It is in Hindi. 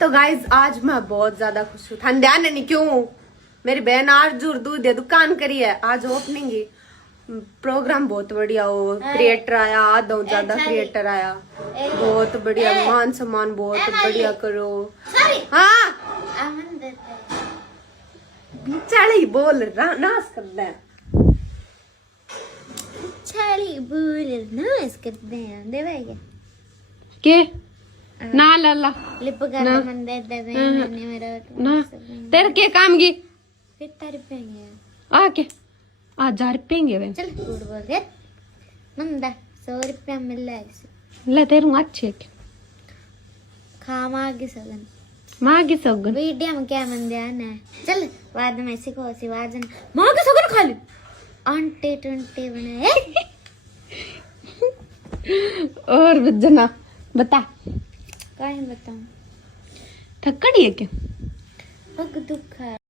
तो गाइज आज मैं बहुत ज्यादा खुश हूँ। थान ध्यान नहीं क्यों? मेरी बहन आज दूध है दुकान करी है, आज ओपनिंग है। प्रोग्राम बहुत बढ़िया हो, क्रिएटर आया, आधा ज्यादा क्रिएटर आया, बहुत बढ़िया। मान सम्मान बहुत बढ़िया करो। हाँ बिचारी बोल नाश कर दे, बिचारी बोल नाश कर दे देवाएगा के ना लाला लिप करना मन दे दे मेरा ना तेरे के काम की कितना रुपये आके 1000 रुपये वे चल झूठ बोल दे मंदा 100 रुपया मिल रहा है ले तेरू अच्छे खा मागी सगन मागी सगन वीडियो में क्या मन ध्यान है चल बाद में सिखो सिवाजन मागी सगन खा ली आंटे टंटे बनाए और जना बता काहे बताऊं थकड़ी है क्या पग दुखा